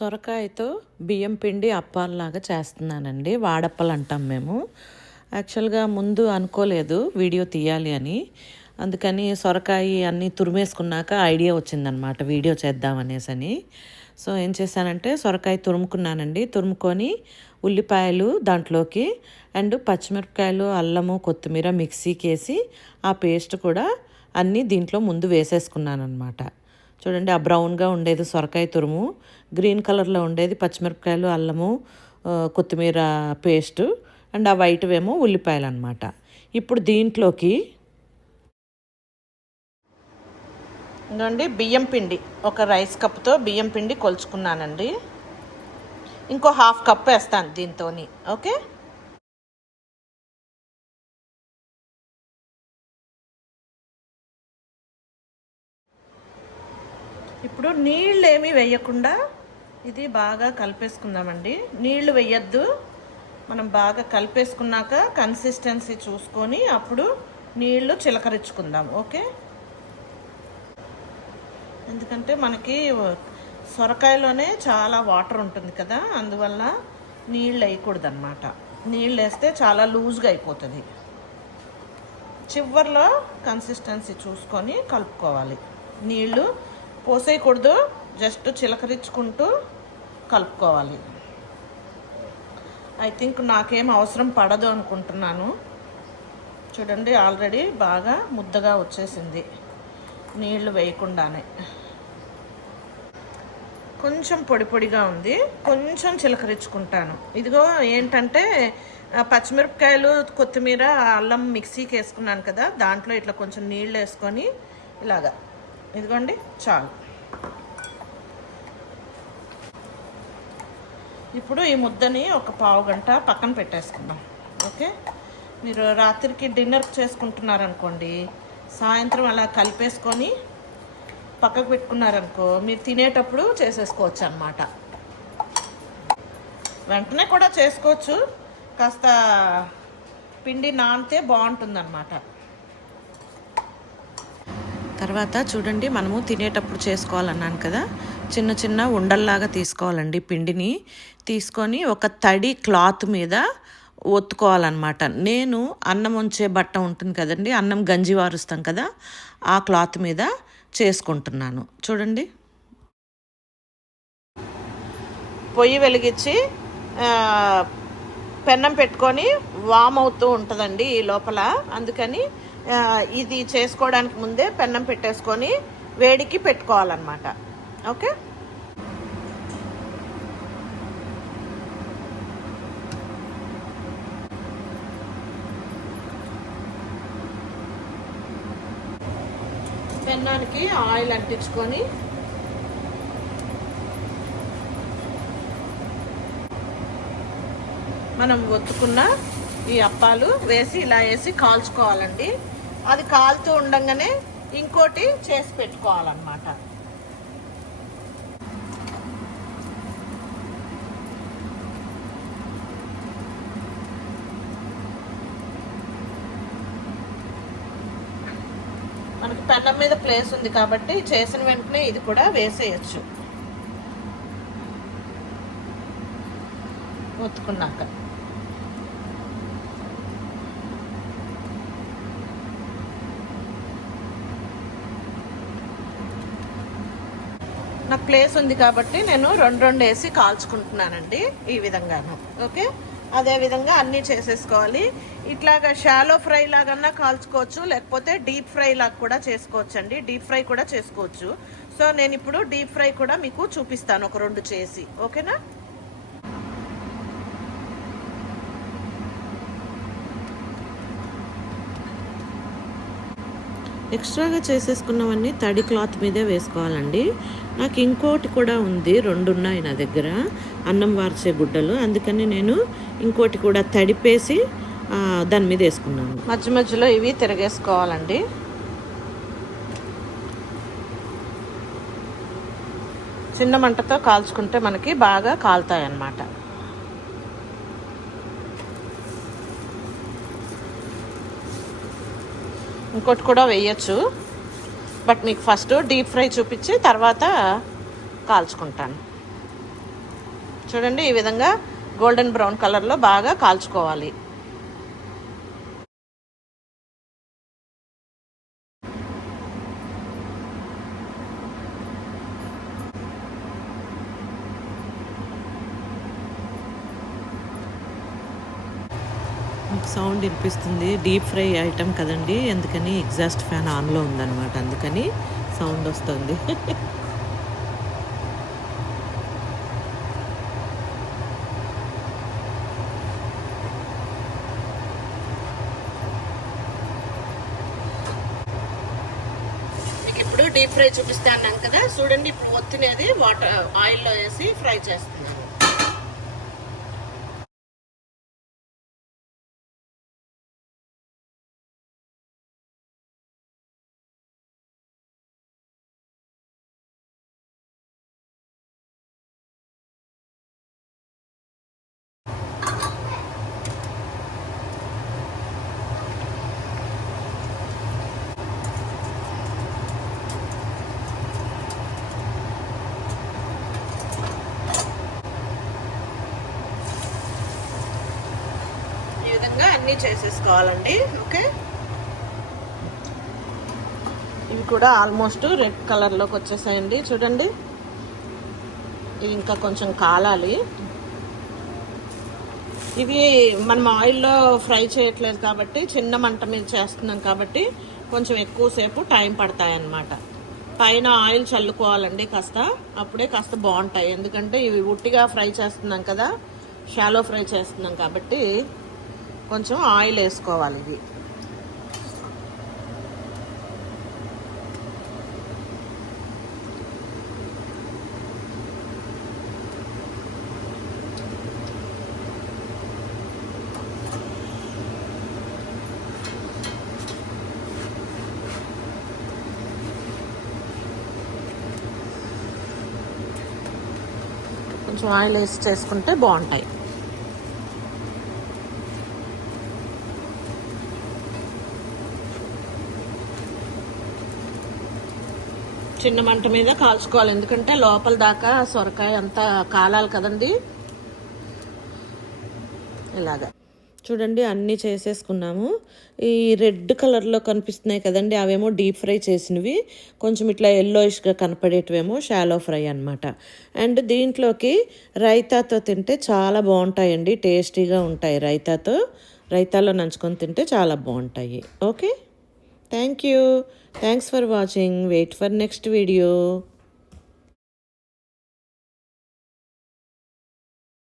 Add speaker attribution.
Speaker 1: సొరకాయతో బియ్యం పిండి అప్పాలలాగా చేస్తున్నానండి. వాడప్పలు అంటాం మేము. యాక్చువల్గా ముందు అనుకోలేదు వీడియో తీయాలి అని. అందుకని సొరకాయ అన్నీ తురిమేసుకున్నాక ఐడియా వచ్చిందనమాట వీడియో చేద్దామనేసి అని సో ఏం చేశానంటే సొరకాయ తురుముకున్నానండి. తురుముకొని ఉల్లిపాయలు దాంట్లోకి అండ్ పచ్చిమిరపకాయలు అల్లము కొత్తిమీర మిక్సీకి వేసి ఆ పేస్ట్ కూడా అన్నీ దీంట్లో ముందు వేసేసుకున్నాను అనమాట చూడండి ఆ బ్రౌన్గా ఉండేది సొరకాయ తురుము గ్రీన్ కలర్లో ఉండేది పచ్చిమిరపకాయలు అల్లము కొత్తిమీర పేస్ట్ అండ్ ఆ వైట్ ఉల్లిపాయలు అనమాట ఇప్పుడు దీంట్లోకి ఇదండి బియ్యం పిండి. ఒక రైస్ కప్తో బియ్యం పిండి కొలుచుకున్నానండి. ఇంకో హాఫ్ కప్ వేస్తాను దీంతో ఓకే? ఇప్పుడు నీళ్ళు ఏమీ వేయకుండా ఇది బాగా కలిపేసుకుందామండి. నీళ్ళు వేయద్దు. మనం బాగా కలిపేసుకున్నాక కన్సిస్టెన్సీ చూసుకొని అప్పుడు నీళ్ళు చిలకరించుకుందాం. ఓకే? ఎందుకంటే మనకి సొరకాయలోనే చాలా వాటర్ ఉంటుంది కదా అందువల్ల నీళ్ళు వేయకూడదు అనమాట నీళ్ళు వేస్తే చాలా లూజ్గా అయిపోతుంది. చివర్లో కన్సిస్టెన్సీ చూసుకొని కలుపుకోవాలి. నీళ్ళు పోసేయకూడదు. జస్ట్ చిలకరించుకుంటూ కలుపుకోవాలి. ఐ థింక్ నాకేం అవసరం పడదు అనుకుంటున్నాను. చూడండి ఆల్రెడీ బాగా ముద్దగా వచ్చేసింది. నీళ్ళు వేయకుండానే. కొంచెం పొడి పొడిగా ఉంది. కొంచెం చిలకరించుకుంటాను. ఇదిగో ఏంటంటే పచ్చిమిరపకాయలు కొత్తిమీర అల్లం మిక్సీకి వేసుకున్నాను కదా దాంట్లో ఇట్లా కొంచెం నీళ్ళు వేసుకొని ఇలాగా. ఇదిగోండి చాలు. ఇప్పుడు ఈ ముద్దని ఒక పావు గంట పక్కన పెట్టేసుకుందాం ఓకే? మీరు రాత్రికి డిన్నర్ చేసుకుంటున్నారనుకోండి సాయంత్రం అలా కలిపేసుకొని పక్కకు పెట్టుకున్నారనుకో మీరు తినేటప్పుడు చేసేసుకోవచ్చు అనమాట వెంటనే కూడా చేసుకోవచ్చు కాస్త పిండి నానితే బాగుంటుందన్నమాట. తర్వాత చూడండి మనము తినేటప్పుడు చేసుకోవాలన్నాను కదా. చిన్న చిన్న ఉండల్లాగా తీసుకోవాలండి పిండిని. తీసుకొని ఒక తడి క్లాత్ మీద ఒత్తుకోవాలన్నమాట. నేను అన్నం ఉంచే బట్ట ఉంటుంది కదండి అన్నం గంజి వారుస్తాం కదా ఆ క్లాత్ మీద చేసుకుంటున్నాను. చూడండి. పొయ్యి వెలిగించి పెన్నం పెట్టుకొని వామ్ అవుతూ ఉంటుందండి ఈ లోపల. అందుకని ఇది చేసుకోవడానికి ముందే పెన్నం పెట్టేసుకొని వేడికి పెట్టుకోవాలన్నమాట. ఓకే? పెన్నానికి ఆయిల్ అంటించుకొని మనం ఒత్తుకున్న ఈ అప్పాలు వేసి ఇలా వేసి కాల్చుకోవాలండి. అది కాలుతూ ఉండగానే ఇంకోటి చేసి పెట్టుకోవాలన్నమాట. మనకి పెన్నం మీద ప్లేస్ ఉంది కాబట్టి చేసిన వెంటనే ఇది కూడా వేసేయచ్చు. ఒత్తుకున్నాక. నాకు ప్లేస్ ఉంది కాబట్టి నేను రెండు రెండు వేసి కాల్చుకుంటున్నానండి ఈ విధంగాను. ఓకే అదే విధంగా అన్నీ చేసేసుకోవాలి. ఇట్లాగా షాలో ఫ్రై లాగన్నా కాల్చుకోవచ్చు లేకపోతే డీప్ ఫ్రై లాగా కూడా చేసుకోవచ్చు అండి డీప్ ఫ్రై కూడా చేసుకోవచ్చు. సో నేను ఇప్పుడు డీప్ ఫ్రై కూడా మీకు చూపిస్తాను ఒక రెండు చేసి. ఓకేనా ఎక్స్ట్రాగా చేసేసుకున్నవన్నీ తడి క్లాత్ మీదే వేసుకోవాలండి. నాకు ఇంకోటి కూడా ఉంది రెండు ఉన్నాయి నా దగ్గర. అన్నం వార్చే గుడ్డలు. అందుకని నేను ఇంకోటి కూడా తడిపేసి దాని మీద వేసుకున్నాను. మధ్య మధ్యలో ఇవి తిరగేసుకోవాలండి. చిన్న మంటతో కాల్చుకుంటే మనకి బాగా కాలుతాయి అన్నమాట ఇంకోటి కూడా వేయచ్చు. బట్ మీకు ఫస్ట్ డీప్ ఫ్రై చూపించి తర్వాత కాల్చుకుంటాను. చూడండి ఈ విధంగా గోల్డెన్ బ్రౌన్ కలర్లో బాగా కాల్చుకోవాలి. మీకు సౌండ్ వినిపిస్తుంది. డీప్ ఫ్రై ఐటమ్ కదండి. అందుకని ఎగ్జాస్ట్ ఫ్యాన్ ఆన్లో ఉందన్నమాట. అందుకని సౌండ్ వస్తుంది. మీకు ఇప్పుడు డీప్ ఫ్రై చూపిస్తా అన్నాం కదా. చూడండి ఇప్పుడు ఒత్తినేది వాటర్ ఆయిల్లో వేసి ఫ్రై చేస్తాను ఈ విధంగా అన్నీ చేసేసుకోవాలండి ఓకే? ఇవి కూడా ఆల్మోస్ట్ రెడ్ కలర్లోకి వచ్చేసాయండి. చూడండి. ఇవి ఇంకా కొంచెం కాలాలి. ఇవి మనం ఆయిల్లో ఫ్రై చేయట్లేదు కాబట్టి చిన్న మంట మీద చేస్తున్నాం కాబట్టి కొంచెం ఎక్కువసేపు టైం పడతాయన్నమాట. పైన ఆయిల్ చల్లుకోవాలండి కాస్త. అప్పుడే కాస్త బాగుంటాయి. ఎందుకంటే ఇవి ఉట్టిగా ఫ్రై చేస్తున్నాం కదా షాలో ఫ్రై చేస్తున్నాం కాబట్టి కొంచెం ఆయిల్ వేసుకోవాలి ఇవి కొంచెం ఆయిల్ వేసి చేసుకుంటే బాగుంటాయి. చిన్న మంట మీద కాల్చుకోవాలి. ఎందుకంటే లోపల దాకా సొరకాయ అంతా కాలాలి కదండి. ఇలాగా. చూడండి అన్నీ చేసేసుకున్నాము. ఈ రెడ్ కలర్లో కనిపిస్తున్నాయి కదండి అవేమో డీప్ ఫ్రై చేసినవి. కొంచెం ఇట్లా ఎల్లోయిష్గా కనపడేటివేమో షాలో ఫ్రై అనమాట అండ్ దీంట్లోకి రైతాతో తింటే చాలా బాగుంటాయండి టేస్టీగా ఉంటాయి రైతాతో. రైతాలో నంచుకొని తింటే చాలా బాగుంటాయి. Okay? Thank you. Thanks for watching. Wait for next video.